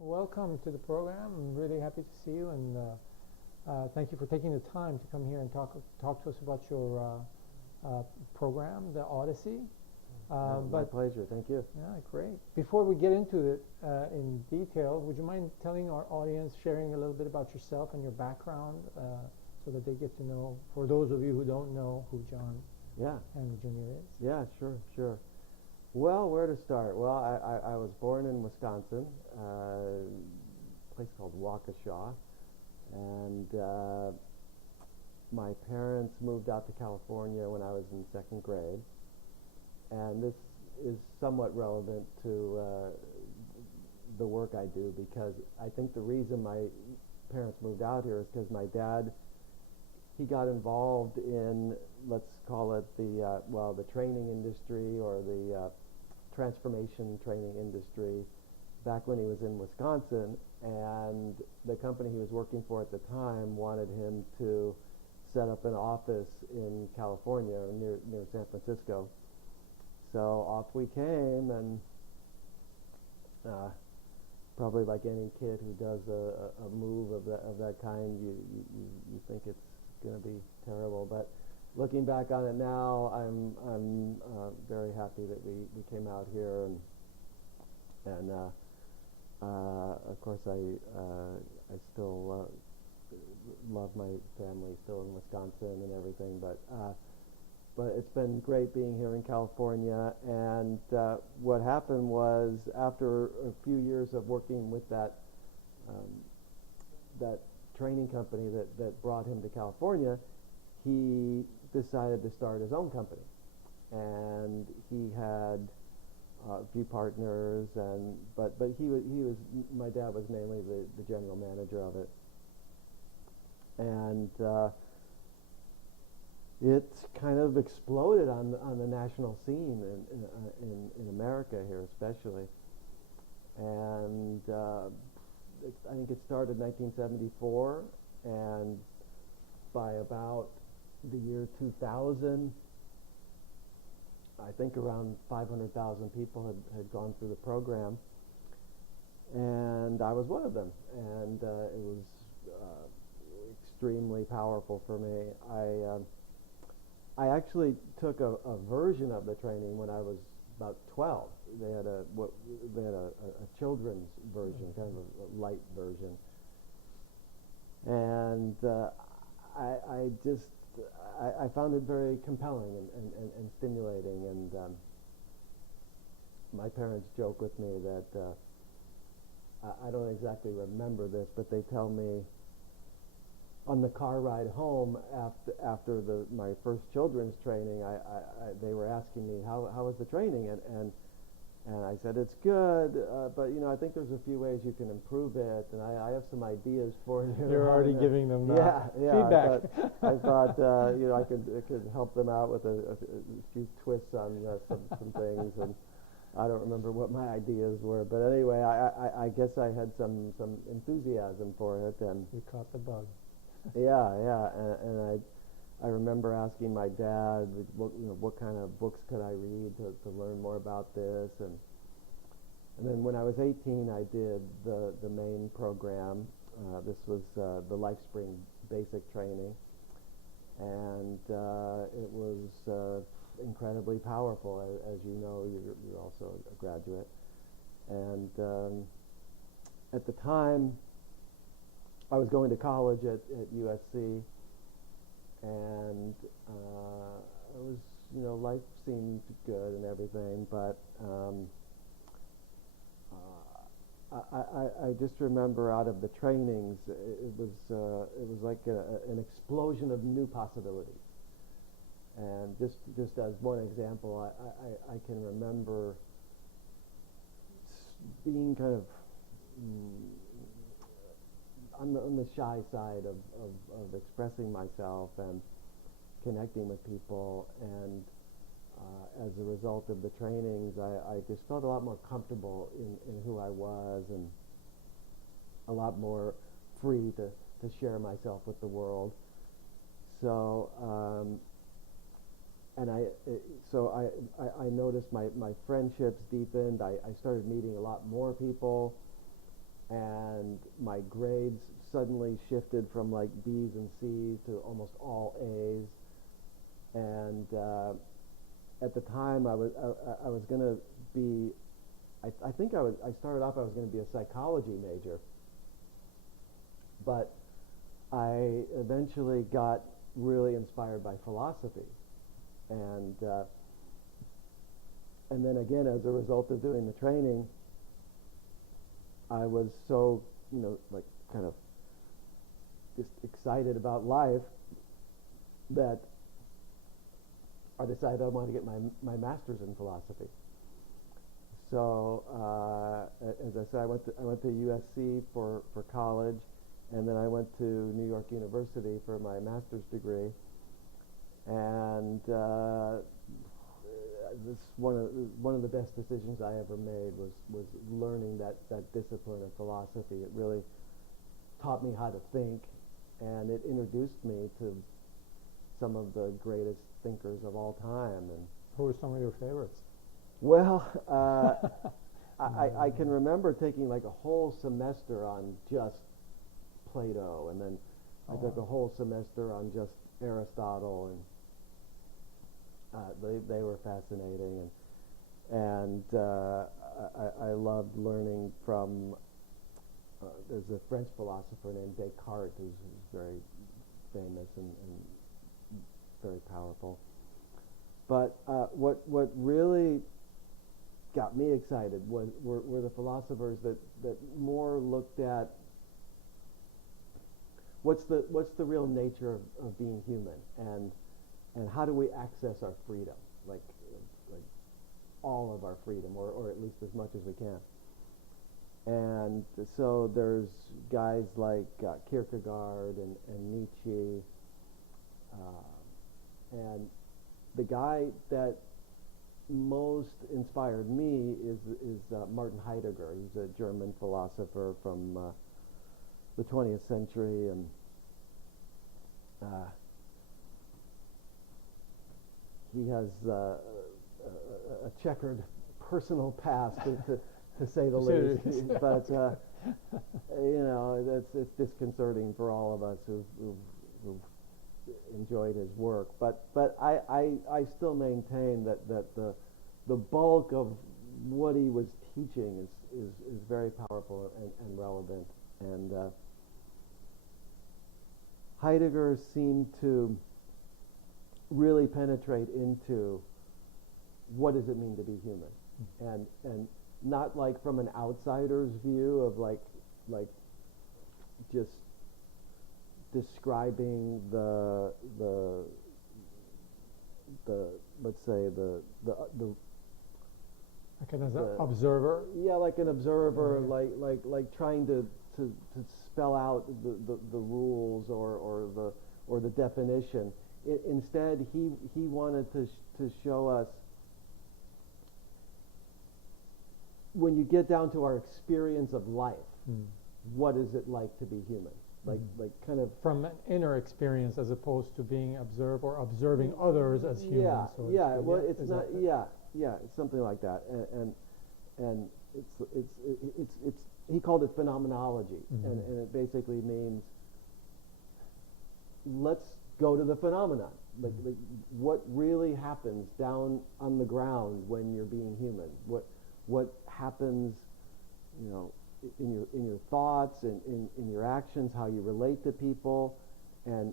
Welcome to the program. I'm really happy to see you, and thank you for taking the time to come here and talk to us about your program, the Odyssey. My pleasure. Thank you. Yeah, great. Before we get into it in detail, would you mind telling our audience, sharing a little bit about yourself and your background, so that they get to know, for those of you who don't know, who John Hanley Jr. is? Yeah, sure. Well, where to start? Well, I was born in Wisconsin, a place called Waukesha, and my parents moved out to California when I was in second grade, and this is somewhat relevant to the work I do, because I think the reason my parents moved out here is because my dad, he got involved in, let's call it the training industry, or the transformation training industry, back when he was in Wisconsin, and the company he was working for at the time wanted him to set up an office in California near San Francisco. So off we came, and probably like any kid who does a move of that kind, you think it's going to be terrible. But looking back on it now, I'm very happy that we came out here, and of course I still love my family still in Wisconsin and everything, but it's been great being here in California. And what happened was, after a few years of working with that training company that brought him to California, he decided to start his own company. And he had a few partners, but he was my dad was mainly the general manager of it. And it's kind of exploded on the national scene in America here, especially. And I think it started in 1974, and by about the year 2000, I think around 500,000 people had gone through the program, and I was one of them. And it was extremely powerful for me. I actually took a version of the training when I was about 12. They had a children's version, kind of a light version, and I found it very compelling and stimulating. And my parents joke with me that I don't exactly remember this, but they tell me on the car ride home after my first children's training, they were asking me how was the training, and I said it's good, but I think there's a few ways you can improve it, and I have some ideas for you. You're already giving them feedback. I thought I could help them out with a few twists on some things, and I don't remember what my ideas were, but anyway, I guess I had some enthusiasm for it, and you caught the bug. And I remember asking my dad what kind of books could I read to learn more about this, and then when I was 18, I did the main program. This was the LifeSpring basic training, and it was incredibly powerful. As you know, you're also a graduate, and at the time, I was going to college at USC, and it was, life seemed good and everything, but I just remember out of the trainings, it was like an explosion of new possibilities. And just as one example, I can remember being kind of on the shy side of expressing myself and connecting with people, and as a result of the trainings, I just felt a lot more comfortable in who I was, and a lot more free to share myself with the world. So I noticed my friendships deepened. I started meeting a lot more people, and my grades suddenly shifted from like B's and C's to almost all A's. And at the time, I was going to be. I started off. I was going to be a psychology major, but I eventually got really inspired by philosophy, and then again, as a result of doing the training, I was so, like kind of just excited about life that I decided I wanted to get my master's in philosophy. So as I said, I went to USC for college, and then I went to New York University for my master's degree. And this one of the best decisions I ever made was learning that discipline of philosophy. It really taught me how to think, and it introduced me to some of the greatest thinkers of all time. And who are some of your favorites? Well, I can remember taking like a whole semester on just Plato, and then I took a whole semester on just Aristotle, and they were fascinating, and I loved learning from. There's a French philosopher named Descartes who's very famous and very powerful. But what really got me excited were the philosophers that more looked at what's the real nature of being human, and how do we access our freedom, like all of our freedom, or at least as much as we can. And so there's guys like Kierkegaard and Nietzsche, and the guy that most inspired me is Martin Heidegger. He's a German philosopher from the 20th century, and he has a checkered personal past, to say the least. But it's disconcerting for all of us who've enjoyed his work. But I still maintain that the bulk of what he was teaching is very powerful and relevant. And Heidegger seemed to really penetrate into what does it mean to be human, and not like from an outsider's view of like just describing the let's say the like an observer. Yeah, like an observer, like trying to spell out the rules or the definition. Instead, he wanted to show us, when you get down to our experience of life, what is it like to be human? Like kind of from an inner experience, as opposed to being observed or observing others as humans. It's something like that, and it's he called it phenomenology, and it basically means let's go to the phenomenon, like what really happens down on the ground when you're being human. What happens, in your thoughts and in your actions, how you relate to people, and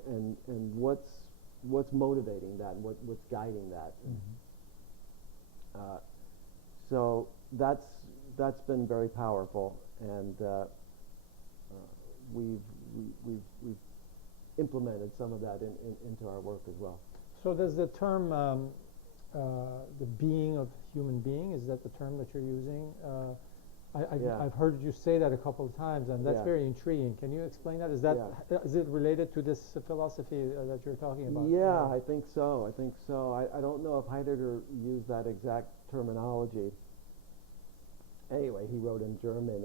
what's motivating that, and what's guiding that. So that's been very powerful, and we've implemented some of that into our work as well. So does the term the being of human being, is that the term that you're using? I've heard you say that a couple of times, and that's very intriguing. Can you explain that? Is it related to this philosophy that you're talking about? Yeah, I think so. I don't know if Heidegger used that exact terminology. Anyway, he wrote in German,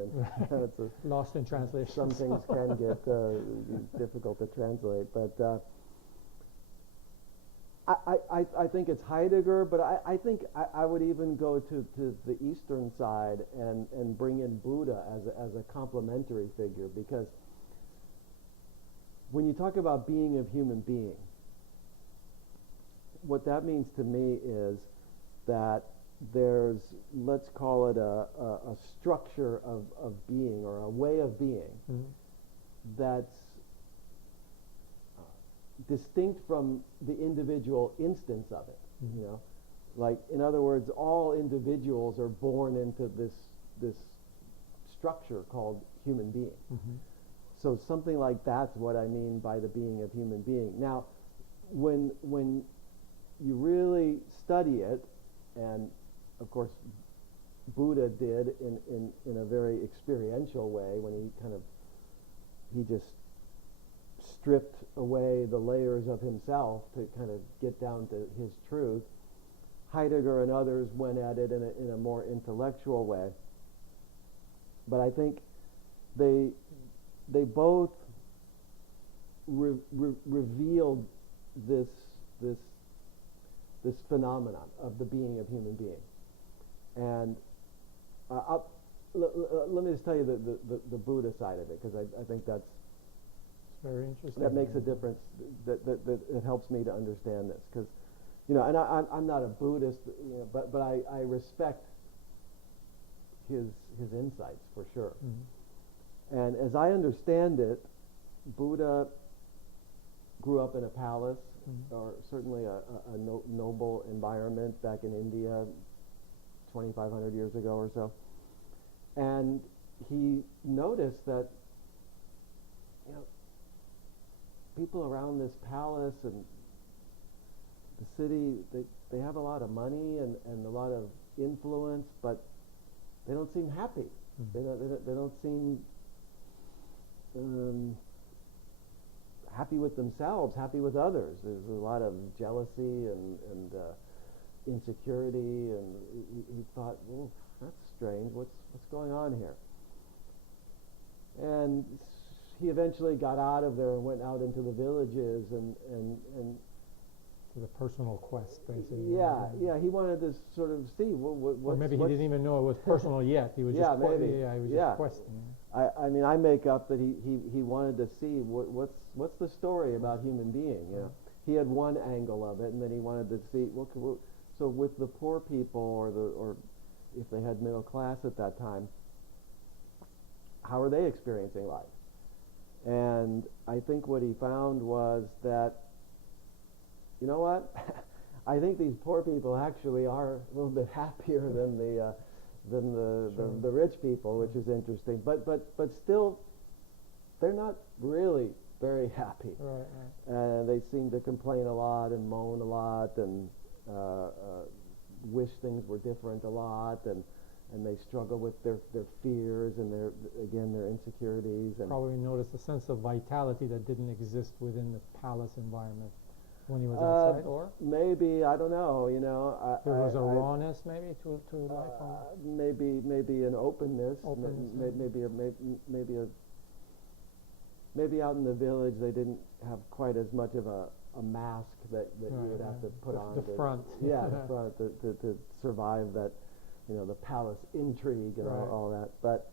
and it's lost in translation. Some things can get difficult to translate, but I think it's Heidegger, but I think I would even go to the Eastern side and bring in Buddha as a complementary figure, because when you talk about being of human being, what that means to me is that there's, let's call it a structure of being, or a way of being, that's distinct from the individual instance of it. You know, like, in other words, all individuals are born into this structure called human being. So something like that's what I mean by the being of human being. Now, when you really study it, and of course Buddha did in a very experiential way, when he just stripped away the layers of himself to kind of get down to his truth. Heidegger and others went at it in a more intellectual way. But I think they both revealed this phenomenon of the being of human being. And let me just tell you the Buddha side of it, because I think that's very interesting. that makes a difference. That it helps me to understand this, because, you know, and I'm not a Buddhist, you know, but I respect his insights for sure. And as I understand it, Buddha grew up in a palace, or certainly a noble environment back in India 2,500 years ago or so. And he noticed that, you know, people around this palace and the city, they have a lot of money and a lot of influence, but they don't seem happy. They don't seem happy with themselves, happy with others. There's a lot of jealousy and insecurity, and he thought, well, that's strange. What's going on here? And he eventually got out of there and went out into the villages and to the personal quest, basically. Yeah. He wanted to sort of see or maybe he didn't even know it was personal yet. He was just just questing. I mean, I make up that he wanted to see what's the story about human being. You know, he had one angle of it, and then he wanted to see so with the poor people, or if they had middle class at that time, how are they experiencing life? And I think what he found was that, you know what? I think these poor people actually are a little bit happier than the rich people, which is interesting. But still, they're not really very happy. Right. And they seem to complain a lot and moan a lot and wish things were different a lot, and they struggle with their fears and their insecurities. And probably noticed a sense of vitality that didn't exist within the palace environment when he was outside, or maybe, I don't know. You know, there was a rawness maybe to life. Maybe an openness. Maybe out in the village they didn't have quite as much of a mask that you would have to put on the front. The front to survive that, you know, the palace intrigue and all that. But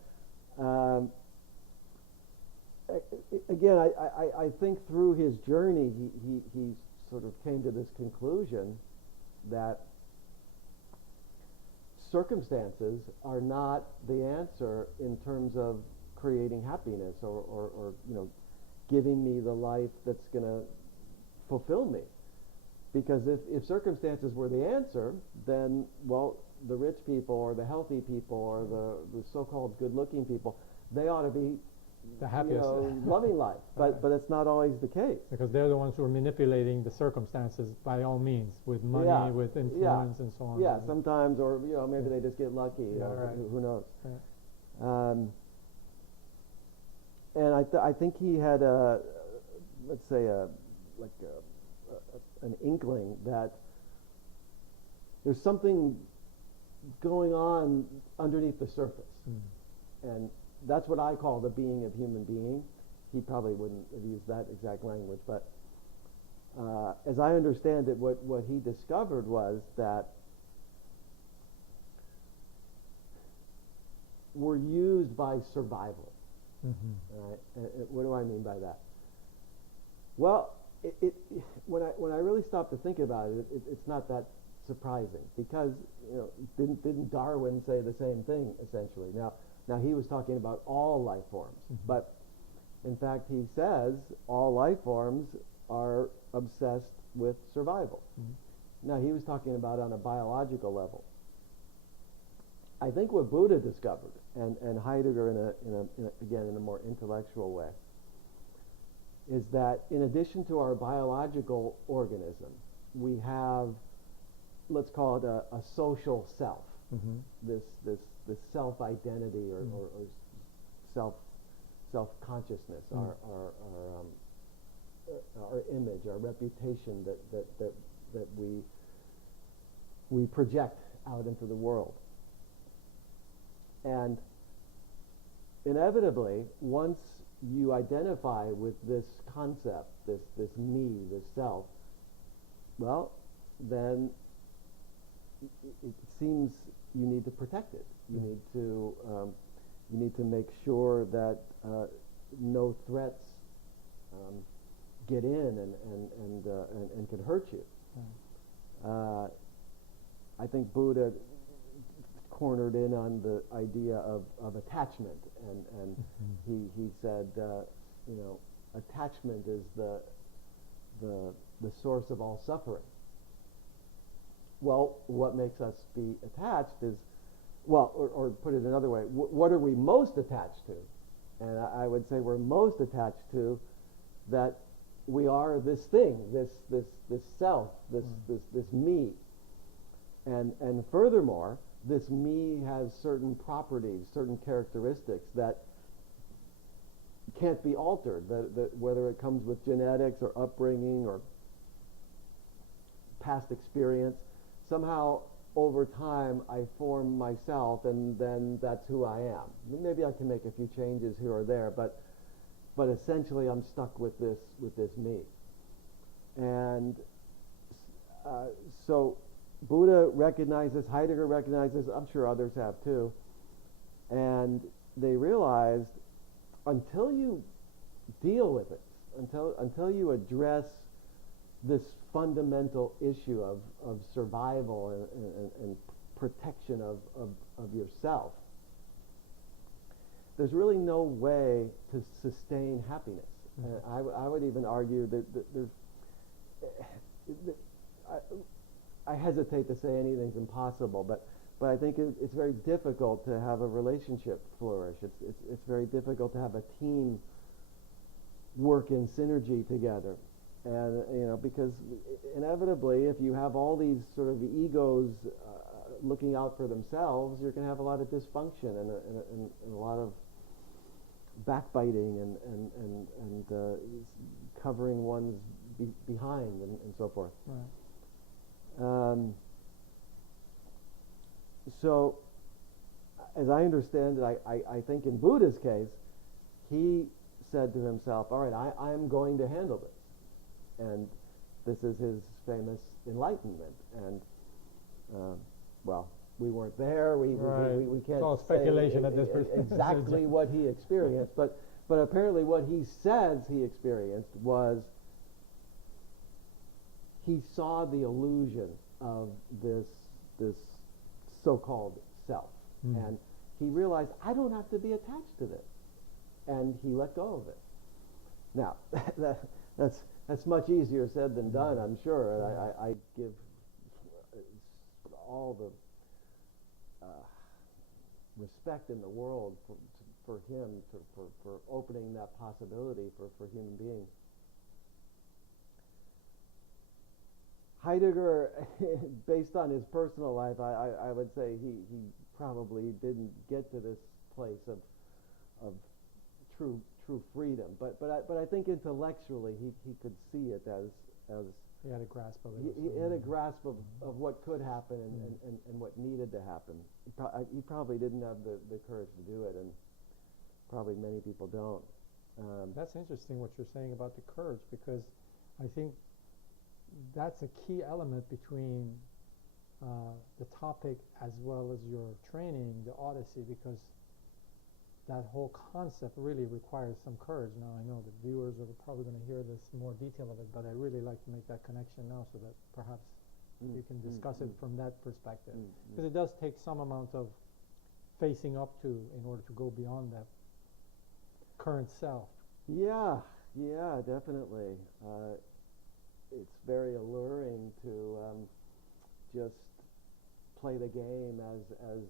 again, I think through his journey he sort of came to this conclusion that circumstances are not the answer in terms of creating happiness or you know, giving me the life that's going to fulfill me. Because if circumstances were the answer, then, well, the rich people or the healthy people or the so-called good-looking people, they ought to be the happiest, loving life. But it's not always the case. Because they're the ones who are manipulating the circumstances by all means, with money, with influence, and so on. Yeah, sometimes, or you know, maybe they just get lucky. Who knows? And I think he had let's say an inkling that there's something going on underneath the surface, and that's what I call the being of human being. He probably wouldn't have used that exact language, but as I understand it, what he discovered was that we're used by survival. Right? What do I mean by that? Well, when I really stopped to think about it, it's not that surprising, because didn't Darwin say the same thing essentially? Now he was talking about all life forms, but in fact he says all life forms are obsessed with survival. Now he was talking about on a biological level. I think what Buddha discovered, and Heidegger in a more intellectual way, is that in addition to our biological organism, we have, let's call it a social self, this self-identity or self-consciousness, our image, our reputation that we project out into the world. And inevitably, once you identify with this concept, this me, this self, well, then it seems you need to protect it. You need to make sure that no threats get in and can hurt you. I think Buddha cornered in on the idea of attachment, and he said, attachment is the source of all suffering. Well, what makes us be attached is, or put it another way, what are we most attached to? And I would say we're most attached to that we are this thing, this self, this me, and furthermore, this me has certain properties, certain characteristics that can't be altered, that whether it comes with genetics or upbringing or past experience, somehow over time I form myself, and then that's who I am. Maybe I can make a few changes here or there, but essentially I'm stuck with this me. And so Buddha recognizes, Heidegger recognizes, I'm sure others have too, and they realized until you deal with it, until you address this fundamental issue of survival and protection of yourself, there's really no way to sustain happiness. I would even argue that there's I hesitate to say anything's impossible, but I think it's very difficult to have a relationship flourish. It's very difficult to have a team work in synergy together, and because inevitably, if you have all these sort of egos looking out for themselves, you're going to have a lot of dysfunction and a lot of backbiting and covering one's behind and so forth. Right. So, as I understand it, I think in Buddha's case, he said to himself, all right, I'm going to handle this. And this is his famous enlightenment. And, well, we weren't there. We can't it's all speculation at this point. Exactly what he experienced. But apparently what he says he experienced was he saw the illusion of this so-called self, and he realized, I don't have to be attached to this, and he let go of it. Now, that's much easier said than done, I'm sure, and I give all the respect in the world for him, for opening that possibility for human beings. Heidegger, based on his personal life, I would say he probably didn't get to this place of true freedom. But I think intellectually he could see it as he had a grasp of it. He had a grasp of what could happen and what needed to happen. He probably didn't have the courage to do it, and probably many people don't. That's interesting what you're saying about the courage, because I think that's a key element between the topic as well as your training, the Odyssey, because that whole concept really requires some courage. Now I know the viewers are probably going to hear this more detail of it, but I really like to make that connection now so that perhaps you can discuss it from that perspective, because it does take some amount of facing up to in order to go beyond that current self. Yeah, definitely. It's very alluring to just play the game as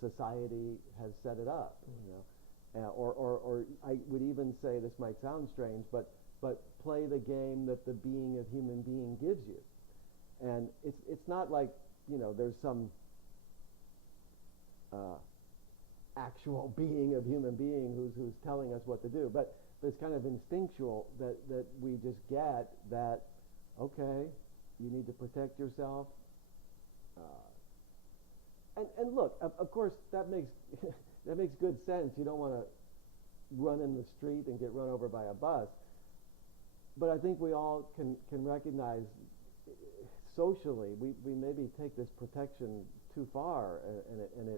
society has set it up, you know, or I would even say, this might sound strange, but play the game that the being of human being gives you. And it's not like, you know, there's some actual being of human being who's telling us what to do, but it's kind of instinctual that we just get that, okay, you need to protect yourself. And look, of course, that makes that makes good sense. You don't want to run in the street and get run over by a bus. But I think we all can recognize socially we maybe take this protection too far, and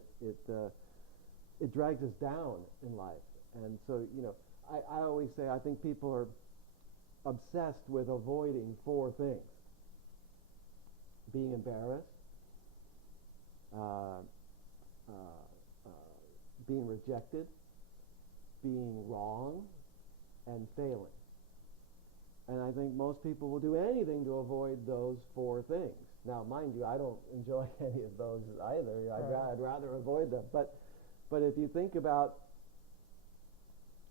it drags us down in life. And so, you know, I always say I think people are obsessed with avoiding 4 things: being embarrassed, being rejected, being wrong, and failing. And I think most people will do anything to avoid those 4 things. Now, mind you, I don't enjoy any of those either. I'd rather avoid them. But if you think about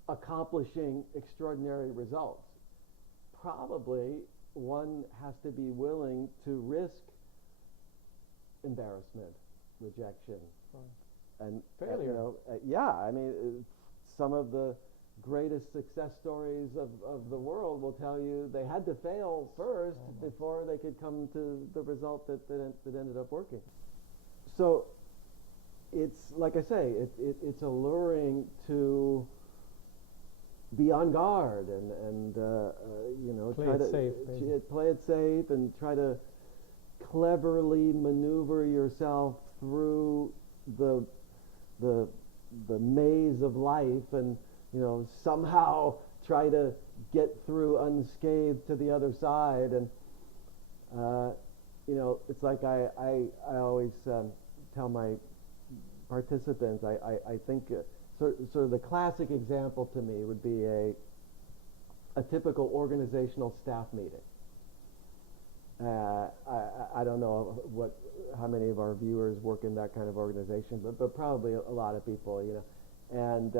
accomplishing extraordinary results, probably one has to be willing to risk embarrassment, rejection, and failure. You know, I mean, some of the greatest success stories of the world will tell you they had to fail first before they could come to the result that ended up working. So it's, like I say, it's alluring to be on guard and you know, play it safe and try to cleverly maneuver yourself through the maze of life, and, you know, somehow try to get through unscathed to the other side. And you know, it's like I always tell my participants, I think sort of the classic example to me would be a typical organizational staff meeting. I don't know how many of our viewers work in that kind of organization, but probably a lot of people, you know. And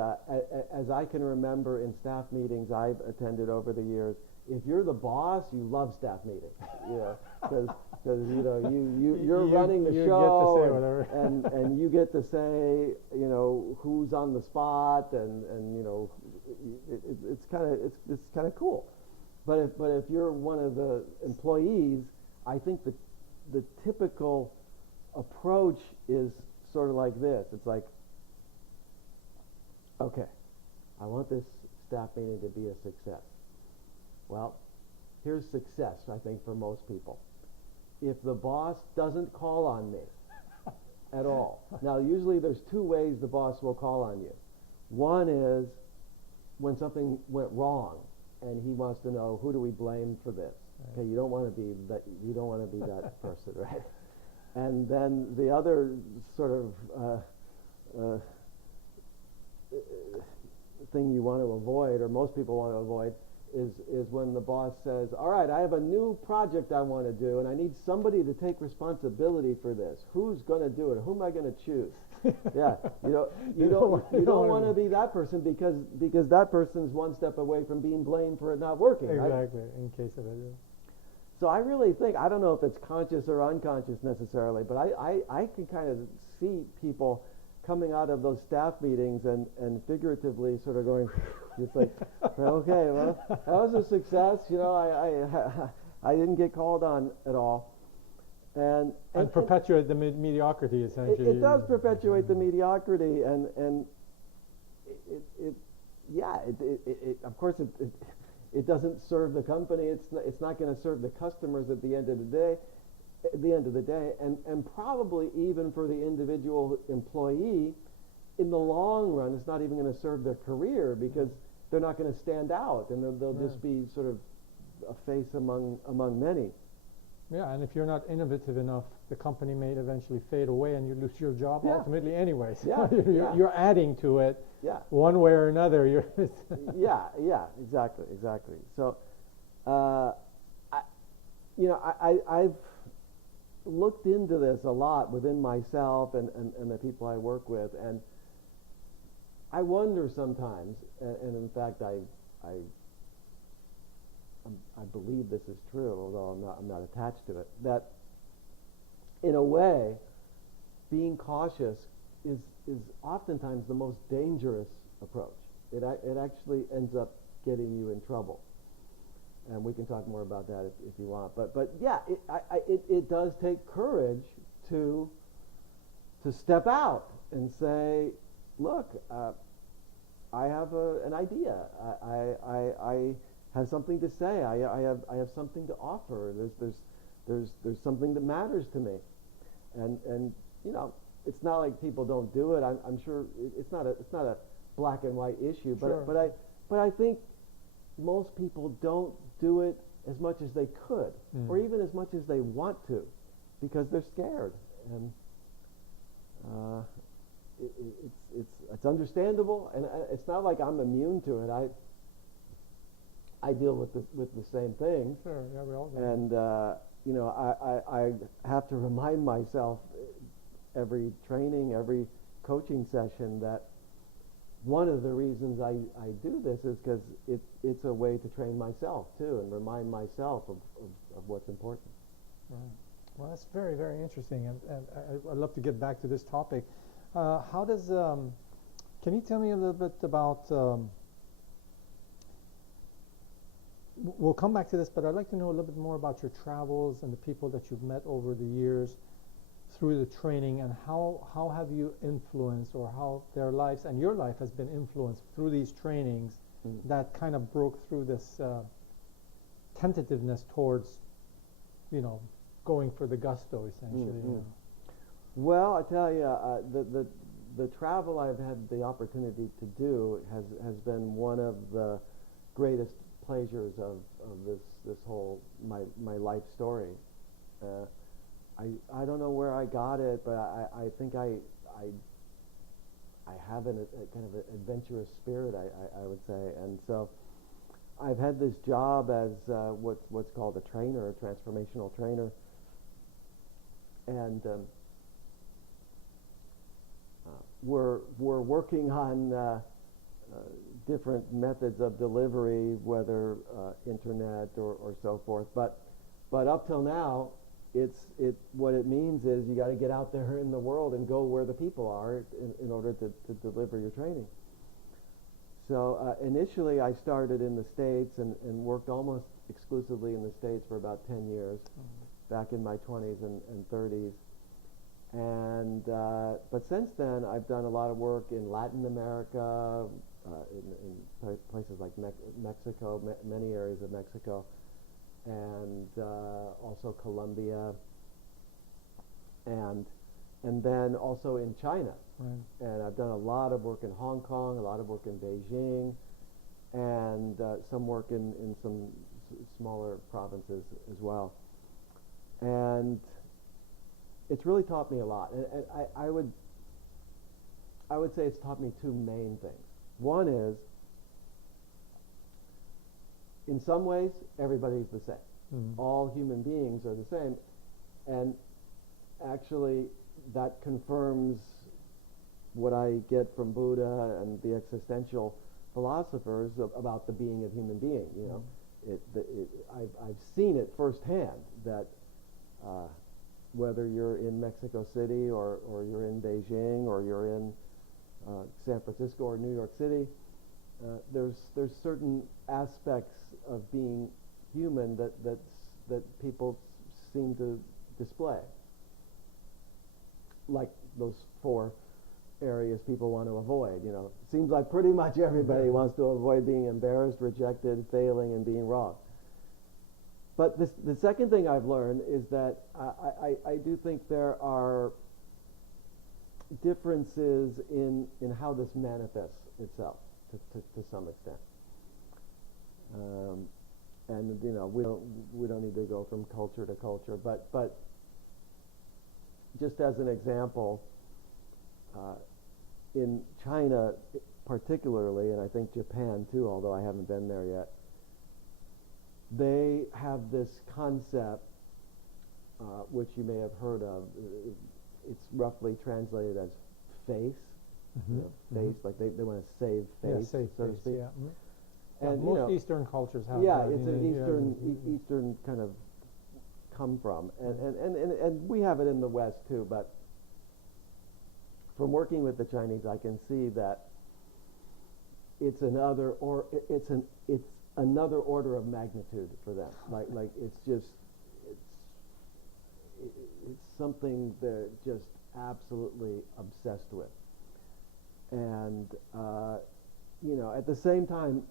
as I can remember in staff meetings I've attended over the years, if you're the boss, you love staff meetings, you know, because you know you're running the show, get to say whatever. and you get to say, you know, who's on the spot, and you know, it's kind of cool. But if you're one of the employees, I think the typical approach is sort of like this. It's like, okay, I want this staff meeting to be a success. Well, here's success, I think, for most people. If the boss doesn't call on me at all. Now, usually there's 2 ways the boss will call on you. One is when something went wrong, and he wants to know, who do we blame for this? Okay, you don't want to be that. You don't want to be that person, right? And then the other sort of thing you want to avoid, or most people want to avoid, is when the boss says, all right, I have a new project I want to do, and I need somebody to take responsibility for this. Who's going to do it? Who am I going to choose? Yeah, you don't want to be that person, because that person's one step away from being blamed for it not working. Exactly, right? in case of it. Yeah. So I really think, I don't know if it's conscious or unconscious necessarily, but I can kind of see people coming out of those staff meetings and figuratively sort of going, it's like, okay, well, that was a success. You know, I didn't get called on at all. And perpetuate the mediocrity, essentially. It does perpetuate the mediocrity, and of course It doesn't serve the company. It's not going to serve the customers at the end of the day. And probably even for the individual employee, in the long run, it's not even going to serve their career because they're not going to stand out, and they'll just be sort of a face among many. Yeah, and if you're not innovative enough, the company may eventually fade away, and you lose your job ultimately anyways. Yeah, you're adding to it. Yeah. One way or another. Yeah, exactly. So, I've looked into this a lot within myself and the people I work with, and I wonder sometimes, and in fact I believe this is true, although I'm not attached to it, that in a way being cautious is oftentimes the most dangerous approach. It actually ends up getting you in trouble. And we can talk more about that if you want. But yeah, it does take courage to step out and say, look, I have an idea. I have something to say. I have something to offer. There's something that matters to me. And it's not like people don't do it. I'm sure it's not a black and white issue. But I think most people don't do it as much as they could, or even as much as they want to, because they're scared, and it's understandable, and it's not like I'm immune to it. I deal with the same thing. Sure, yeah, we all do. And I have to remind myself every training, every coaching session that one of the reasons I do this is because it's a way to train myself too and remind myself of what's important. Right. Well, that's very, very interesting, and I'd love to get back to this topic. How does can you tell me a little bit about we'll come back to this, but I'd like to know a little bit more about your travels and the people that you've met over the years through the training, and how have you influenced, or how their lives and your life has been influenced through these trainings that kind of broke through this tentativeness towards, going for the gusto, essentially. Well, I tell you, the travel I've had the opportunity to do has been one of the greatest pleasures of this whole my life story. I don't know where I got it, but I think I have a kind of an adventurous spirit, I would say, and so I've had this job as what's called a trainer, a transformational trainer, and we're working on different methods of delivery, whether internet or so forth, but up till now, what it means is you got to get out there in the world and go where the people are in order to deliver your training. So initially I started in the States and worked almost exclusively in the States for about 10 years, back in my 20s and 30s. And but since then I've done a lot of work in Latin America, in places like Mexico, many areas of Mexico, and also Colombia, and then also in China. Right. And I've done a lot of work in Hong Kong, a lot of work in Beijing, and some work in some smaller provinces as well. And it's really taught me a lot. And I would say it's taught me two main things. One is, in some ways, everybody's the same. All human beings are the same. And actually, that confirms what I get from Buddha and the existential philosophers about the being of human being. I've seen it firsthand that whether you're in Mexico City or you're in Beijing or you're in San Francisco or New York City, there's certain aspects of being human that people seem to display, like those four areas people want to avoid. Seems like pretty much everybody wants to avoid being embarrassed, rejected, failing, and being wrong. But the second thing I've learned is that I do think there are differences in how this manifests itself to some extent. And we don't need to go from culture to culture, but just as an example, in China particularly, and I think Japan too, although I haven't been there yet, they have this concept, which you may have heard of. It's roughly translated as face. Face, like they want to save face, save so face, to speak. yeah. And most Eastern cultures have yeah, that. it's an Eastern kind of come from, and we have it in the West too. But from working with the Chinese, I can see that it's another order of magnitude for them. Like it's something they're just absolutely obsessed with, and at the same time,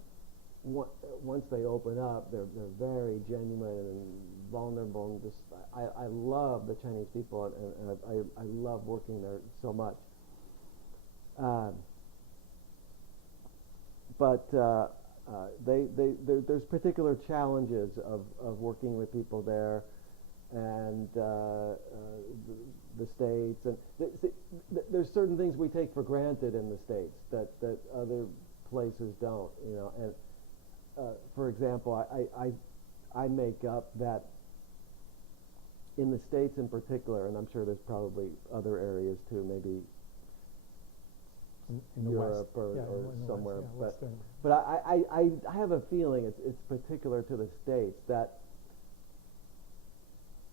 once they open up, they're very genuine and vulnerable, and just I love the Chinese people, and I love working there so much. But there's particular challenges of working with people there, and the States, and there's certain things we take for granted in the States that other places don't, and for example, I make up that in the States in particular, and I'm sure there's probably other areas too, maybe in the Europe West. or somewhere, West, but I have a feeling it's particular to the States that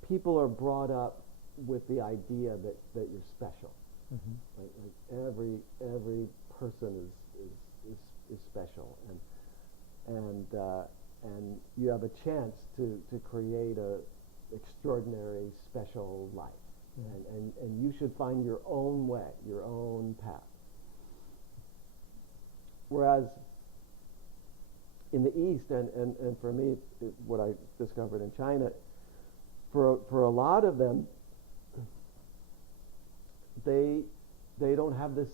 people are brought up with the idea that you're special. Like every person is special, and you have a chance to create a extraordinary special life, and you should find your own way, your own path. Whereas in the East, and for me, what I discovered in China, for a lot of them, they don't have this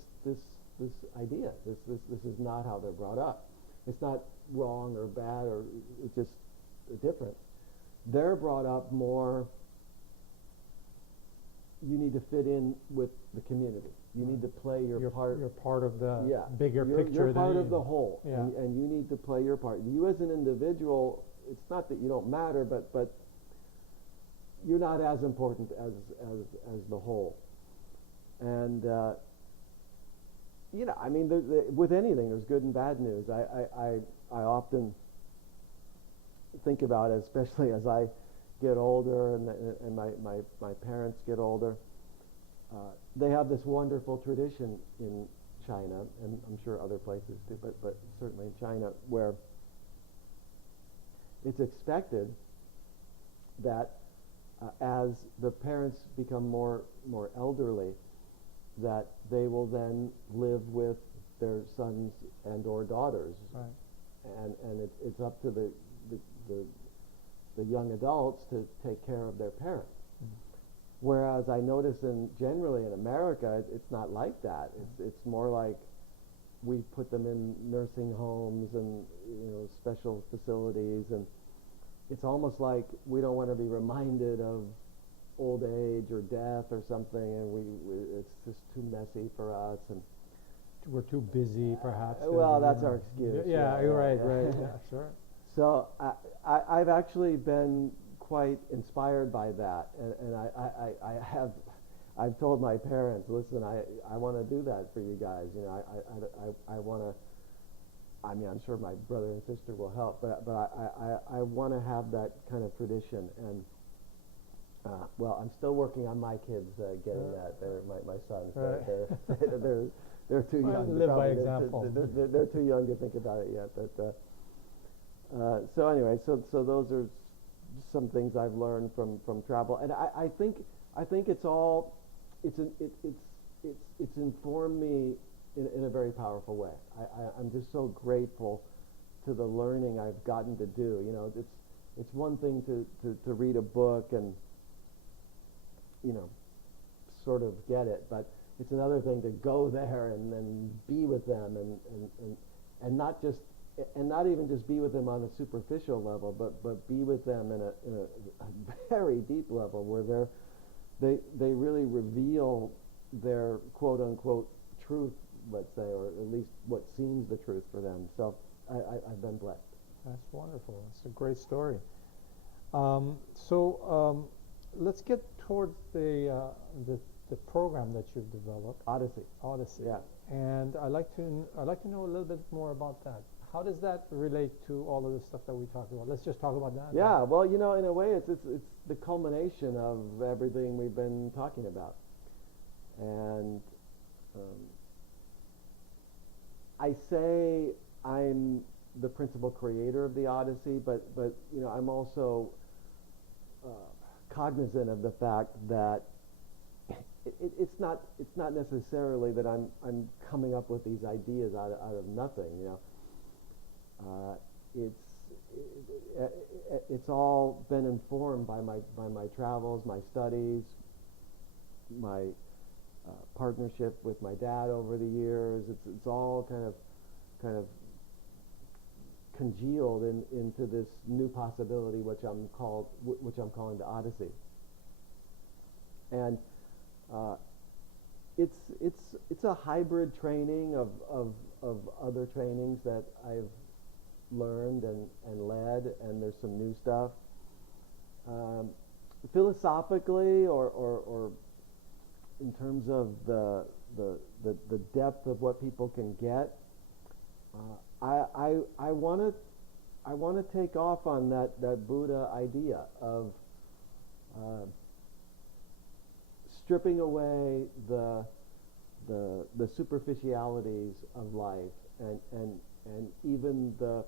idea. This is not how they're brought up. It's not wrong or bad, or it's just different. They're brought up more, you need to fit in with the community. You need to play your part. You're part of the bigger picture. You're part of the whole, yeah. and you need to play your part. You as an individual, it's not that you don't matter, but you're not as important as the whole. And I mean, with anything, there's good and bad news. I often think about it, especially as I get older and my parents get older. They have this wonderful tradition in China, and I'm sure other places do, but certainly in China, where it's expected that as the parents become more elderly, that they will then live with their sons and or daughters, right. and it's up to the young adults to take care of their parents. Whereas I notice generally in America, it's not like that. It's more like we put them in nursing homes and special facilities, and it's almost like we don't want to be reminded of old age or death or something, and it's just too messy for us, and we're too busy, perhaps. Well, that's our excuse. Yeah, you're right. Yeah, sure. So I've actually been quite inspired by that, and I've told my parents, listen, I want to do that for you guys. I want to. I mean, I'm sure my brother and sister will help, but I want to have that kind of tradition. And well, I'm still working on my kids getting that. They're my sons. They're too young. Live by example. They're too young to think about it yet. But so anyway, so those are some things I've learned from travel, and I think it's it's informed me in a very powerful way. I'm just so grateful to the learning I've gotten to do. You know, it's one thing to read a book and, you know, sort of get it, but it's another thing to go there and then be with them and not even just be with them on a superficial level, but be with them in a very deep level where they really reveal their quote unquote truth, let's say, or at least what seems the truth for them. So I've been blessed. That's wonderful. That's a great story. Let's get towards the program that you've developed, Odyssey. Yeah. And I'd like to know a little bit more about that. How does that relate to all of the stuff that we talked about? Let's just talk about that. Yeah. Well, you know, in a way, it's the culmination of everything we've been talking about, and I say I'm the principal creator of the Odyssey, but you know, I'm also cognizant of the fact that it's not necessarily that I'm coming up with these ideas out of nothing. You know, it's all been informed by my travels, my studies, my partnership with my dad over the years. It's all kind of congealed into this new possibility, which I'm calling the Odyssey. And it's a hybrid training of other trainings that I've learned and led, and there's some new stuff. Philosophically, or in terms of the depth of what people can get, I want to take off on that Buddha idea of stripping away the superficialities of life and even the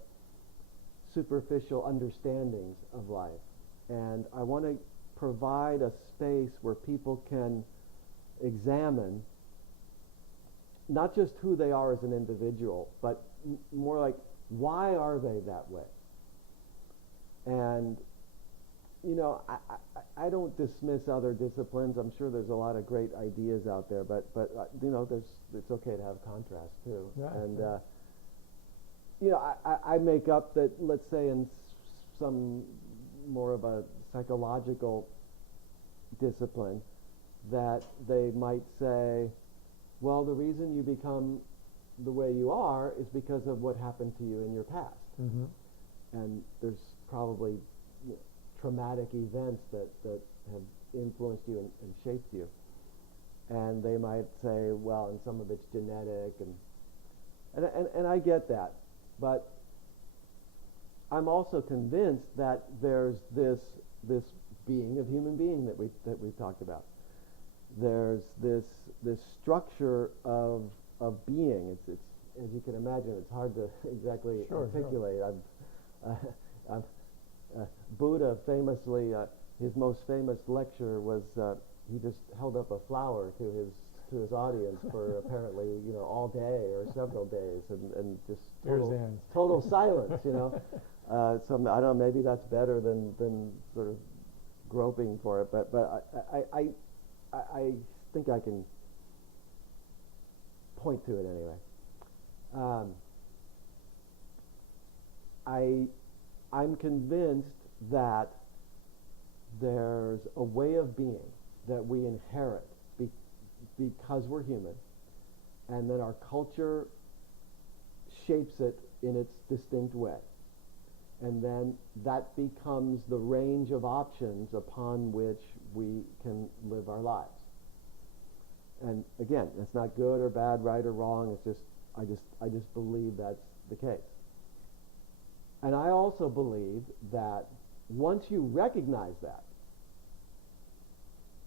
superficial understandings of life. And I want to provide a space where people can examine not just who they are as an individual, but more like, why are they that way? And you know, I don't dismiss other disciplines. I'm sure there's a lot of great ideas out there, but you know, it's okay to have contrast too. Right. And you know, I make up that, let's say, in some more of a psychological discipline, that they might say, well, the reason you become the way you are is because of what happened to you in your past. Mm-hmm. And there's probably traumatic events that have influenced you and shaped you. And they might say, well, and some of it's genetic, and I get that. But I'm also convinced that there's this being of human being that we've talked about. There's this structure of being. It's as you can imagine, it's hard to exactly articulate. Sure. Buddha famously, his most famous lecture was he just held up a flower to his audience for apparently, you know, all day or several days, and just total silence, you know. So I don't know, maybe that's better than sort of groping for it, but I think I can point to it anyway. I'm convinced that there's a way of being that we inherit because we're human, and then our culture shapes it in its distinct way. And then that becomes the range of options upon which we can live our lives. And again, it's not good or bad, right or wrong. It's just I just believe that's the case. And I also believe that once you recognize that,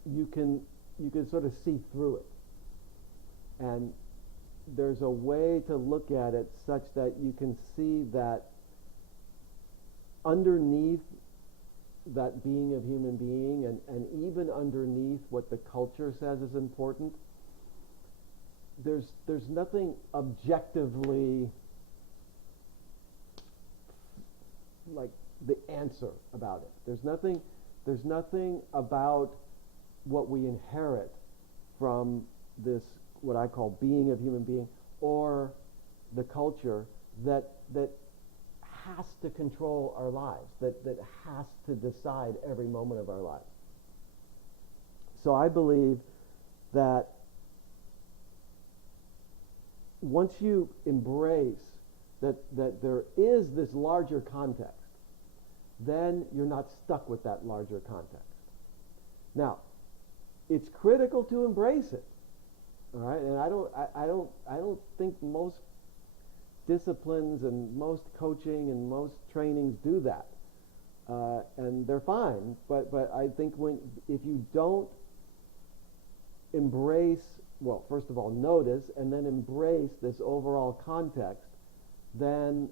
you can sort of see through it. And there's a way to look at it such that you can see that underneath that being of human being, and even underneath what the culture says is important, there's nothing objectively like the answer about it. There's nothing about what we inherit from this, what I call being of human being, or the culture that has to control our lives, that has to decide every moment of our lives. So I believe that once you embrace that there is this larger context, then you're not stuck with that larger context. Now, it's critical to embrace it, all right? And I don't think most disciplines and most coaching and most trainings do that, and they're fine. But I think if you don't embrace, well, first of all, notice and then embrace this overall context, then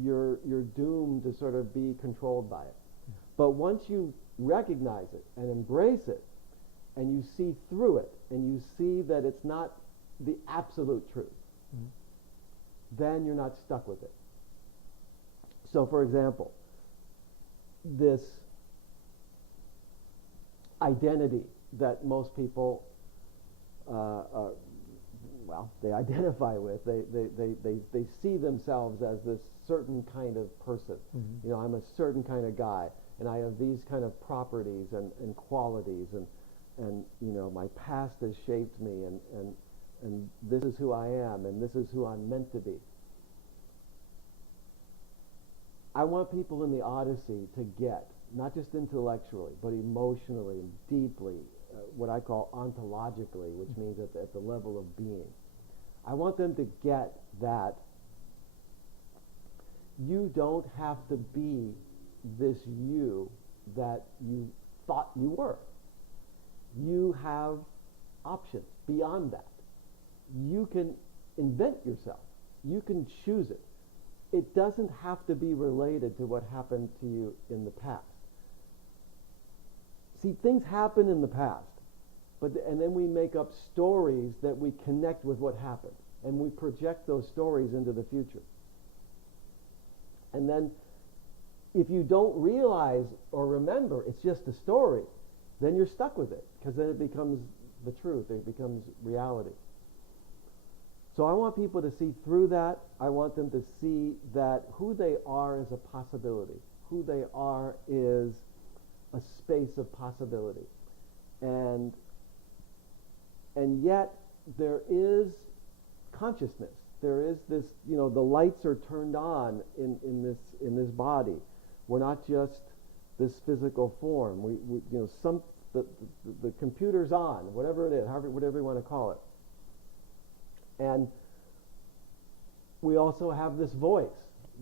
you're doomed to sort of be controlled by it. But once you recognize it and embrace it, and you see through it, and you see that it's not the absolute truth, then you're not stuck with it. So, for example, this identity that most people they identify with, they see themselves as this certain kind of person. Mm-hmm. You know, I'm a certain kind of guy, and I have these kind of properties and qualities, and you know, my past has shaped me, and this is who I am, and this is who I'm meant to be. I want people in the Odyssey to get, not just intellectually, but emotionally and deeply, what I call ontologically, which means at the level of being. I want them to get that you don't have to be this you that you thought you were. You have options beyond that. You can invent yourself. You can choose it. It doesn't have to be related to what happened to you in the past. See, things happen in the past, and then we make up stories that we connect with what happened, and we project those stories into the future. And then if you don't realize or remember it's just a story, then you're stuck with it, because then it becomes the truth. It becomes reality. So I want people to see through that. I want them to see that who they are is a possibility. Who they are is a space of possibility. And yet there is consciousness. There is this, you know, the lights are turned on in this body. We're not just this physical form. We you know, the computer's on, whatever it is, whatever you want to call it. And we also have this voice.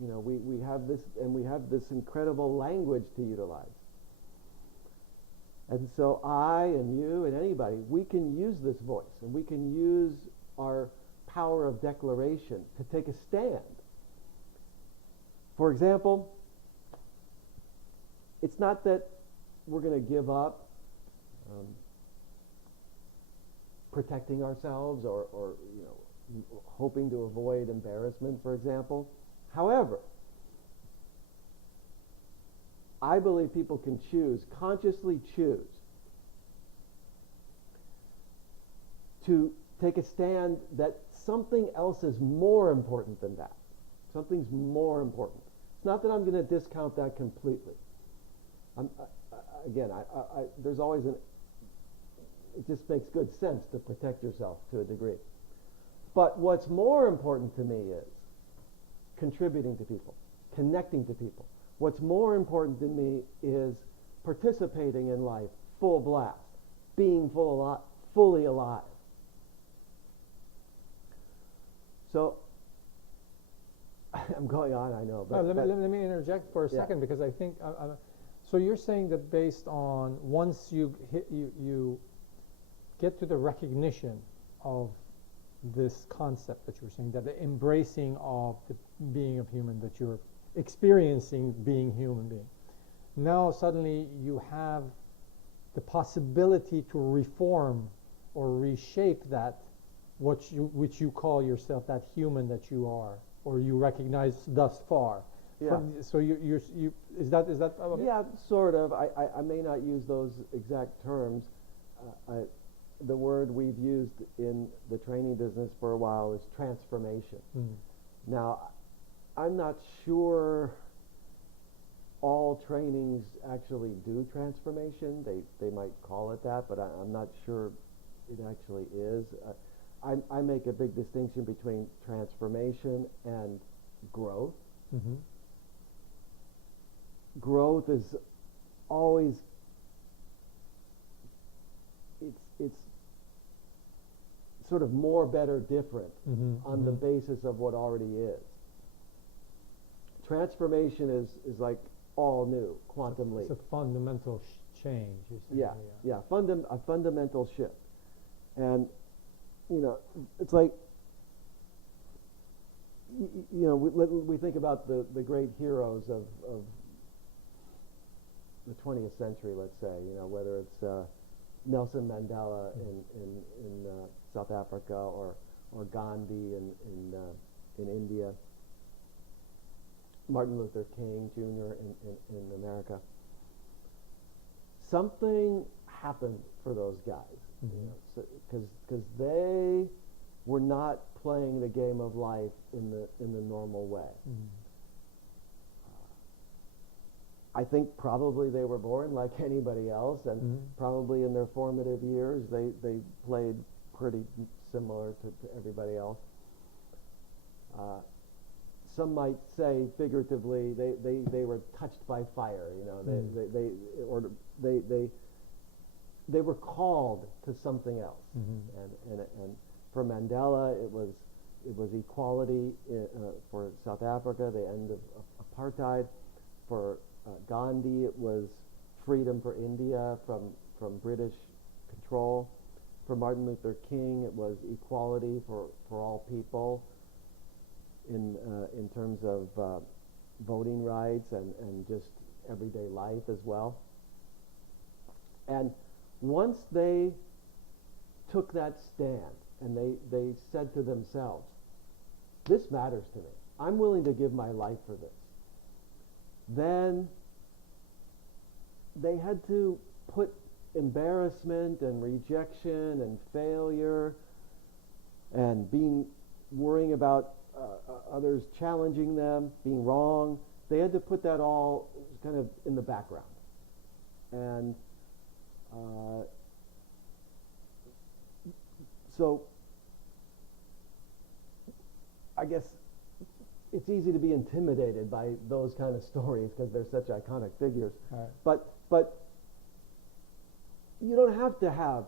You know, we have this, and we have this incredible language to utilize. And so I and you and anybody, we can use this voice, and we can use our power of declaration to take a stand. For example, it's not that we're going to give up protecting ourselves or you know, hoping to avoid embarrassment, for example. However, I believe people can consciously choose to take a stand that something else is more important than that. Something's more important. It's not that I'm going to discount that completely. There's always it just makes good sense to protect yourself to a degree. But what's more important to me is contributing to people, connecting to people. What's more important to me is participating in life, full blast, being fully alive. So, I'm going on, I know. But let me interject for a second, because I think, so you're saying that based on once you get to the recognition of this concept that you were saying, that the embracing of the being of human, that you're experiencing being human being, now suddenly you have the possibility to reform or reshape that which you call yourself, that human that you are, or you recognize thus far. Yeah. So you is that Yeah, sort of. I may not use those exact terms. The word we've used in the training business for a while is transformation. Now, I'm not sure all trainings actually do transformation. They might call it that, but I'm not sure it actually is. I make a big distinction between transformation and growth. Growth is always it's sort of more, better, different on the basis of what already is. Transformation is like all new, quantum leap. It's a fundamental change. Yeah. A fundamental shift. And it's like we think about the great heroes of the 20th century, let's say, whether it's Nelson Mandela in South Africa or Gandhi in India, Martin Luther King Jr. in America. Something happened for those guys, because they were not playing the game of life in the normal way. I think probably they were born like anybody else, and probably in their formative years they played pretty similar to everybody else. Some might say figuratively they were touched by fire. They were called to something else. And for Mandela it was equality for South Africa, the end of apartheid. For Gandhi, it was freedom for India from British control. For Martin Luther King, it was equality for all people in terms of voting rights and just everyday life as well. And once they took that stand and they said to themselves, this matters to me, I'm willing to give my life for this, then they had to put embarrassment and rejection and failure and worrying about others challenging them, being wrong. They had to put that all kind of in the background. And so I guess it's easy to be intimidated by those kind of stories because they're such iconic figures. Right. But you don't have to have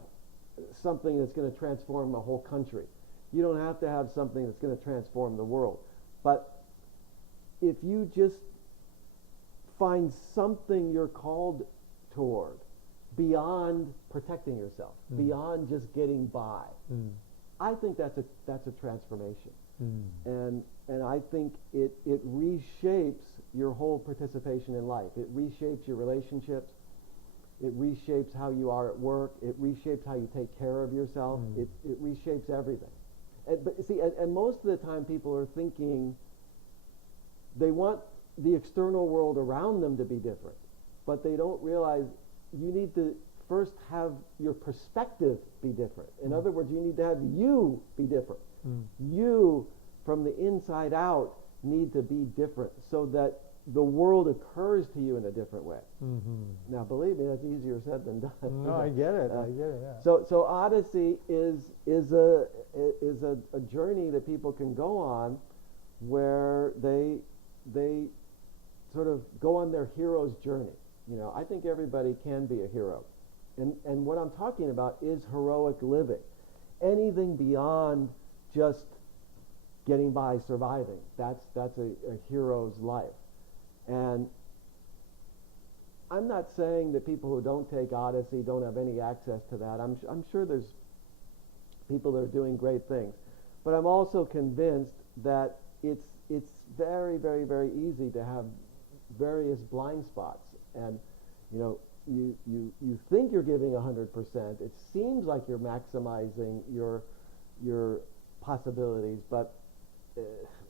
something that's going to transform a whole country. You don't have to have something that's going to transform the world. But if you just find something you're called toward beyond protecting yourself, beyond just getting by, I think that's a transformation. And I think it reshapes your whole participation in life. It reshapes your relationships. It reshapes how you are at work. It reshapes how you take care of yourself. It reshapes everything. And most of the time people are thinking they want the external world around them to be different, but they don't realize you need to first have your perspective be different. In other words, you need to have you be different. You, from the inside out, need to be different so that the world occurs to you in a different way. Now, believe me, that's easier said than done. No, I get it. Yeah. So Odyssey is a journey that people can go on, where they sort of go on their hero's journey. I think everybody can be a hero, and what I'm talking about is heroic living. Anything beyond just getting by, surviving. That's a hero's life. And I'm not saying that people who don't take Odyssey don't have any access to that. I'm sure there's people that are doing great things. But I'm also convinced that it's very, very, very easy to have various blind spots. And, you think you're giving 100%. It seems like you're maximizing your your possibilities, but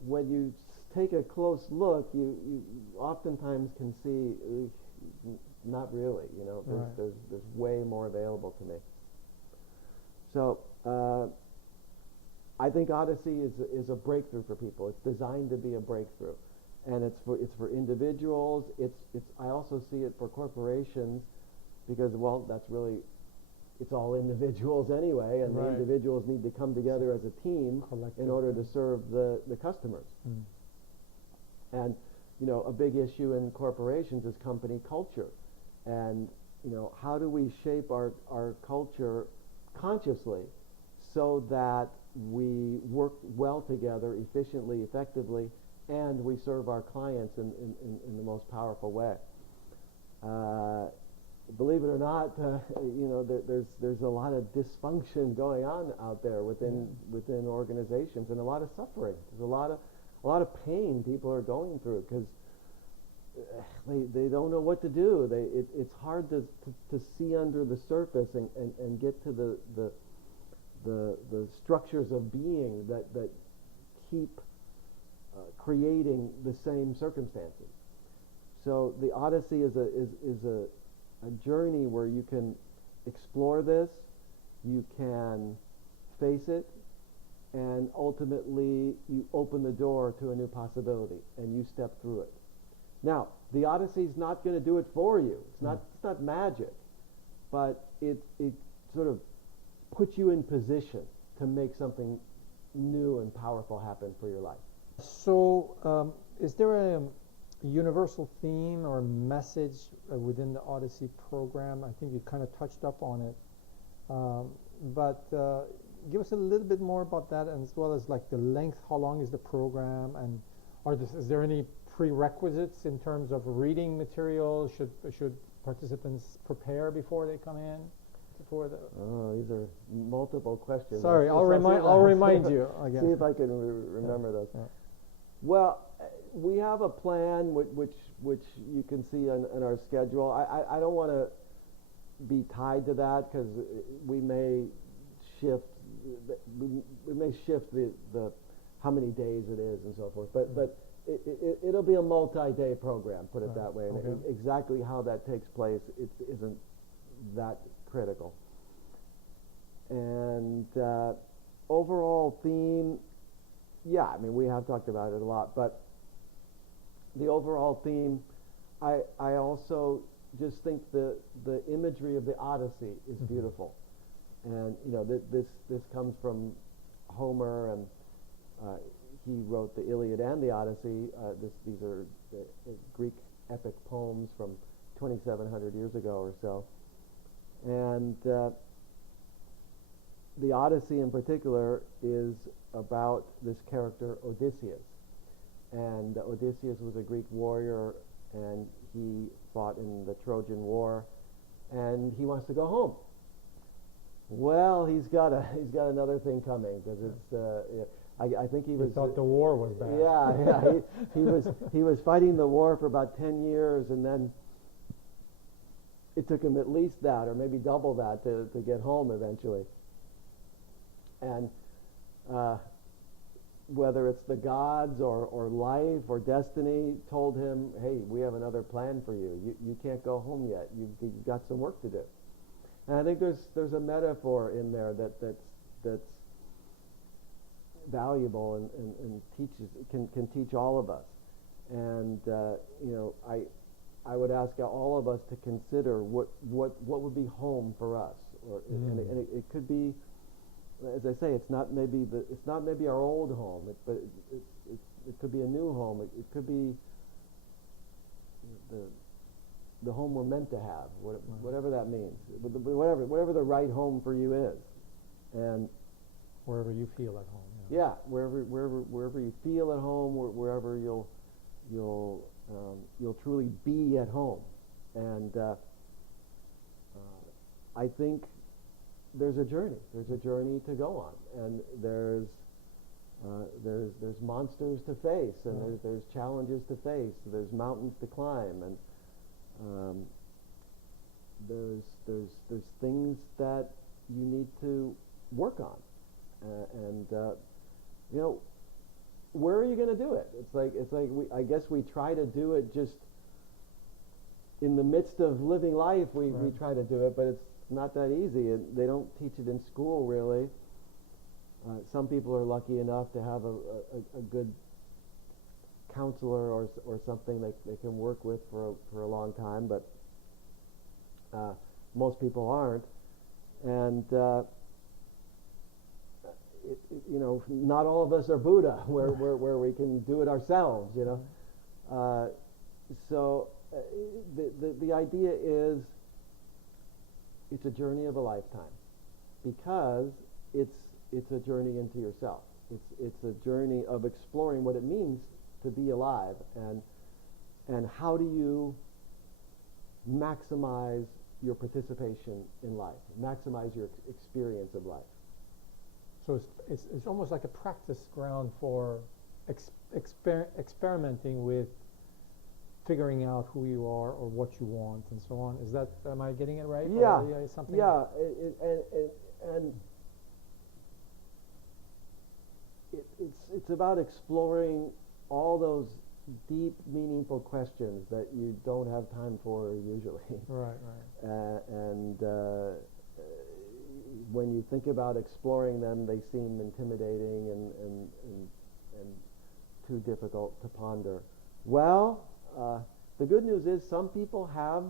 when you take a close look, you oftentimes can see not really. There's way more available to me. So I think Odyssey is a breakthrough for people. It's designed to be a breakthrough, and it's for individuals. I also see it for corporations, because that's really, it's all individuals anyway, and the individuals need to come together as a team in order to serve the customers. And a big issue in corporations is company culture, and how do we shape our culture consciously so that we work well together, efficiently, effectively, and we serve our clients in the most powerful way. Believe it or not, there's a lot of dysfunction going on out there within organizations, and a lot of suffering. There's a lot of pain people are going through because they don't know what to do. It's hard to see under the surface and get to the structures of being that keep creating the same circumstances. So the Odyssey is a journey where you can explore this, you can face it, and ultimately you open the door to a new possibility and you step through it. Now, the Odyssey is not going to do it for you. It's not magic, but it sort of puts you in position to make something new and powerful happen for your life. So, is there a universal theme or message within the Odyssey program? I think you kind of touched up on it, but give us a little bit more about that, and as well as like the length. How long is the program, and is there any prerequisites in terms of reading material? Should participants prepare before they come in? These are multiple questions. Sorry, I'll remind you again. See if I can remember those. Yeah. Well, we have a plan which you can see on our schedule. I don't want to be tied to that, because we may shift the how many days it is and so forth. But it'll be a multi-day program, put it that way. And exactly how that takes place, it isn't that critical. And overall theme, we have talked about it a lot, but the overall theme, I also just think the imagery of the Odyssey is beautiful. And this comes from Homer, and he wrote the Iliad and the Odyssey. These are Greek epic poems from 2,700 years ago or so. And the Odyssey in particular is about this character Odysseus. And Odysseus was a Greek warrior, and he fought in the Trojan War, and he wants to go home. Well, he's got another thing coming, because it's I think he thought the war was bad. Yeah. He was fighting the war for about 10 years, and then it took him at least that, or maybe double that, to get home eventually. And whether it's the gods or life or destiny told him, hey, we have another plan for you. You can't go home yet. You've got some work to do. And I think there's a metaphor in there that's valuable and can teach all of us. And I would ask all of us to consider what would be home for us, and it could be, as I say, it's not maybe our old home, but it could be a new home. It could be the home we're meant to have, whatever that means, whatever the right home for you is, and wherever you feel at home. Yeah, wherever you feel at home, wherever you'll truly be at home. And I think there's a journey to go on, and there's monsters to face, and there's challenges to face, there's mountains to climb, and there's things that you need to work on. and you know, where are you going to do it? It's like I guess we try to do it just in the midst of living life. We try to do it, but it's not that easy. They don't teach it in school really. Some people are lucky enough to have a good counselor or something they can work with for a long time, but most people aren't, and you know, not all of us are Buddha where we can do it ourselves, you know. So the idea is it's a journey of a lifetime, because it's a journey into yourself. It's a journey of exploring what it means to be alive, and how do you maximize your participation in life, maximize your experience of life. So it's almost like a practice ground for experimenting with figuring out who you are or what you want and so on. Is that, am I getting it right? Yeah. Or something? Yeah. And it's about exploring all those deep, meaningful questions that you don't have time for usually. Right. And when you think about exploring them, they seem intimidating and too difficult to ponder. Well, the good news is some people have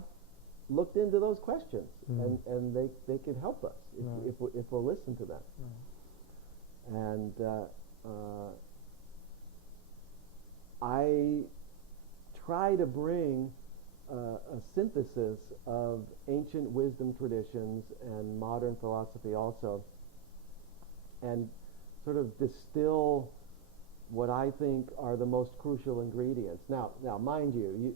looked into those questions, and they can help us if we'll listen to them. And I try to bring a synthesis of ancient wisdom traditions and modern philosophy also, and sort of distill what I think are the most crucial ingredients. Now, mind you,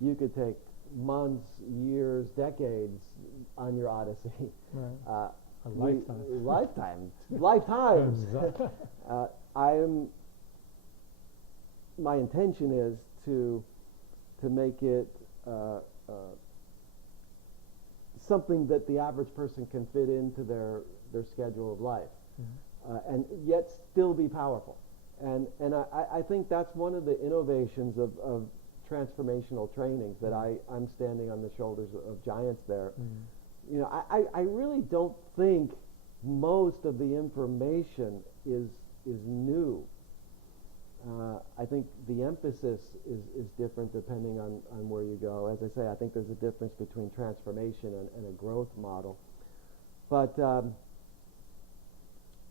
you could take months, years, decades on your Odyssey. Right. A lifetime. Lifetimes. My intention is to make it something that the average person can fit into their schedule of life, and yet still be powerful. And I think that's one of the innovations of transformational trainings, that I'm standing on the shoulders of giants there. You know, I really don't think most of the information is new. I think the emphasis is different depending on where you go. As I say, I think there's a difference between transformation and a growth model. But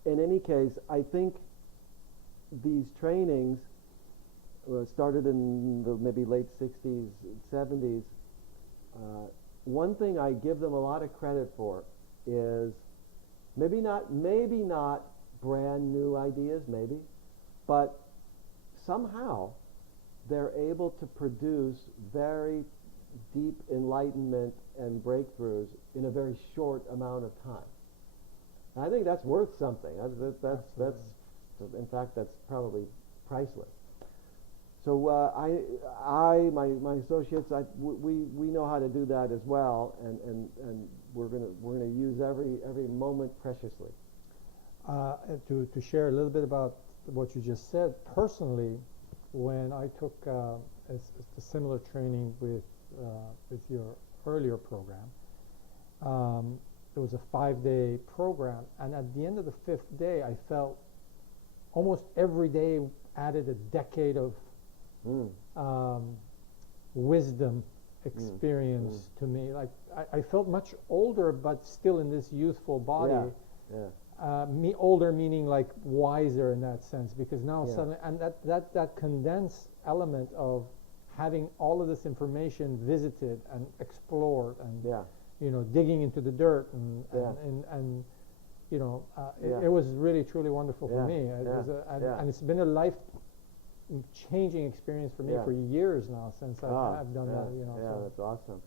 in any case, I think these trainings started in the maybe late 60s, 70s. One thing I give them a lot of credit for is maybe not brand new ideas, but somehow they're able to produce very deep enlightenment and breakthroughs in a very short amount of time. And I think that's worth something. That's in fact, that's probably priceless. So my associates, we know how to do that as well, and we're gonna use every moment preciously. To share a little bit about what you just said, personally, when I took a similar training with your earlier program, it was a 5-day program, and at the end of the 5th day, I felt almost every day added a decade of wisdom experience to me. Like I felt much older, but still in this youthful body. Older meaning like wiser in that sense, because now suddenly, and that condensed element of having all of this information visited and explored and you know, digging into the dirt and you know, it was really truly wonderful for me. And it's been a life-changing experience for me for years now since I've done that. You know, so that's awesome.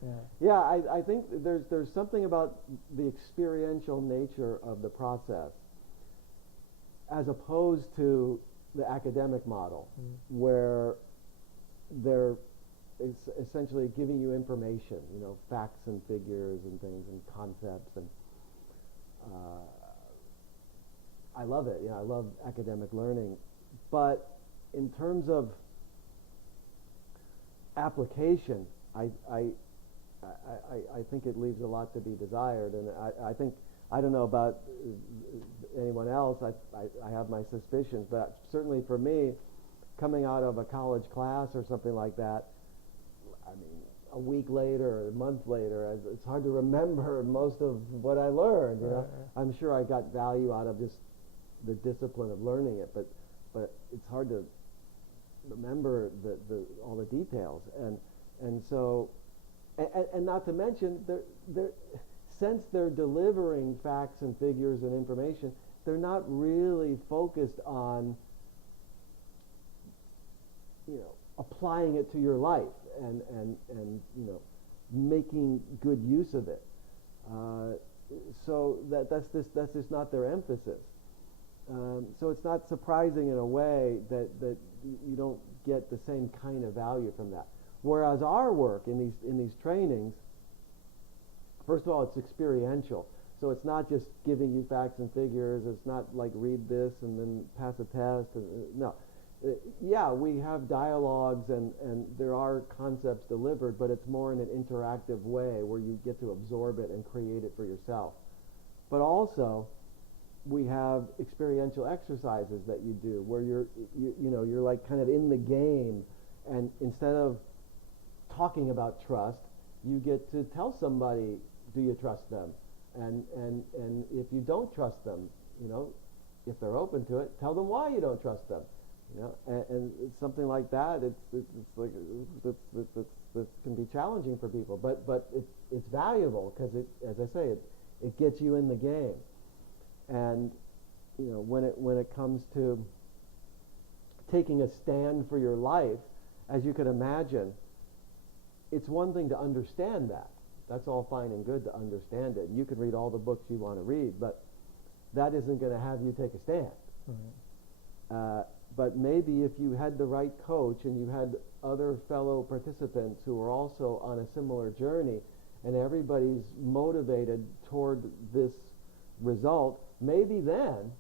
I think there's something about the experiential nature of the process, as opposed to the academic model, where they're essentially giving you information, you know, facts and figures and things and concepts, and I love it. I love academic learning, but in terms of application, I think it leaves a lot to be desired, and I think, I don't know about anyone else, I have my suspicions, but certainly for me, coming out of a college class or something like that, I mean, a week later or a month later, it's hard to remember most of what I learned. I'm sure I got value out of just the discipline of learning it, but it's hard to remember all the details, and so, and not to mention, since they're delivering facts and figures and information, they're not really focused on applying it to your life and making good use of it. So that's just not their emphasis. So it's not surprising in a way that you don't get the same kind of value from that. Whereas our work in these trainings, first of all, it's experiential. So it's not just giving you facts and figures. It's not like read this and then pass a test. No. Yeah, we have dialogues and there are concepts delivered, but it's more in an interactive way where you get to absorb it and create it for yourself. But also, we have experiential exercises that you do where you're like kind of in the game, and instead of talking about trust, you get to tell somebody, do you trust them? And if you don't trust them, if they're open to it, tell them why you don't trust them. And it's something like that. It's like that can be challenging for people, but it's valuable because as I say, it gets you in the game. And when it comes to taking a stand for your life, as you can imagine, it's one thing to understand that. That's all fine and good to understand it. You can read all the books you want to read, but that isn't going to have you take a stand. Mm-hmm. But maybe if you had the right coach and you had other fellow participants who are also on a similar journey, and everybody's motivated toward this result, maybe then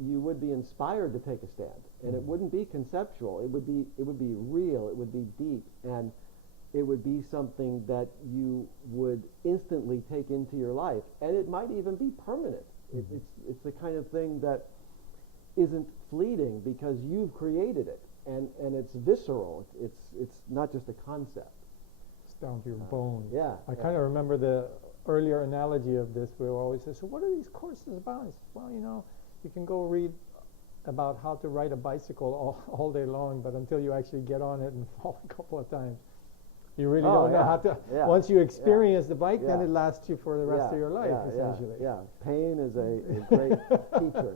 you would be inspired to take a stand. And it wouldn't be conceptual. It would be real. It would be deep, and it would be something that you would instantly take into your life, and it might even be permanent. Mm-hmm. It's the kind of thing that isn't fleeting because you've created it, and it's visceral. It's not just a concept. It's down to your bones. Yeah. I kind of remember the earlier analogy of this. We always say, so what are these courses about? I said, well, you can go read about how to ride a bicycle all day long, but until you actually get on it and fall a couple of times, you really don't know how to. Yeah. Once you experience the bike, then it lasts you for the rest of your life, essentially. Yeah. Pain is a great teacher,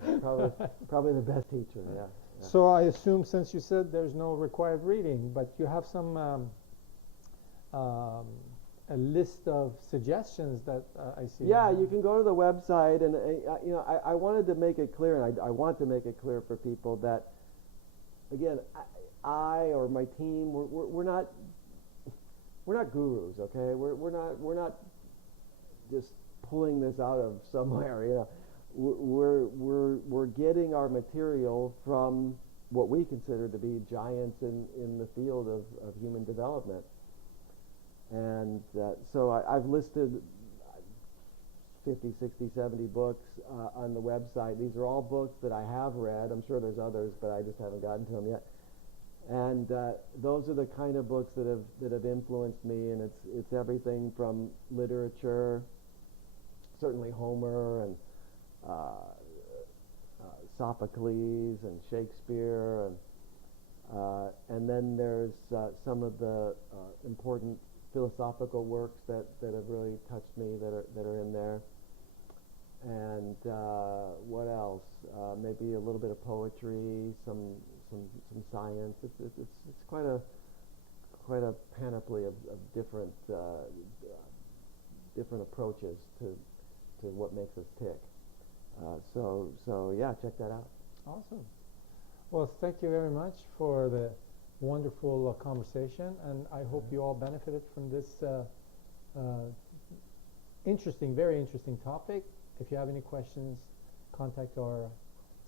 probably the best teacher. Yeah. So I assume, since you said there's no required reading, but you have some a list of suggestions that I see. Yeah, you can go to the website, and I wanted to make it clear, and I want to make it clear for people that, again, I or my team, we're not gurus, okay? We're not just pulling this out of somewhere. We're getting our material from what we consider to be giants in the field of human development. And so I've listed 50, 60, 70 books on the website. These are all books that I have read. I'm sure there's others, but I just haven't gotten to them yet. And those are the kind of books that have influenced me, and it's everything from literature, certainly Homer and Sophocles and Shakespeare, and then there's some of the important philosophical works that have really touched me that are in there. And what else? Maybe a little bit of poetry, some science. It's quite a panoply of different approaches to what makes us tick. So yeah, check that out. Awesome. Well, thank you very much for the wonderful conversation, and I hope you all benefited from this very interesting topic. If you have any questions, contact our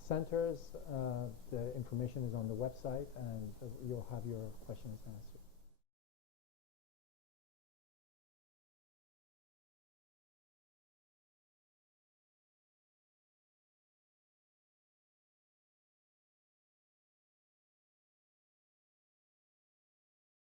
centers. The information is on the website, and you'll have your questions answered.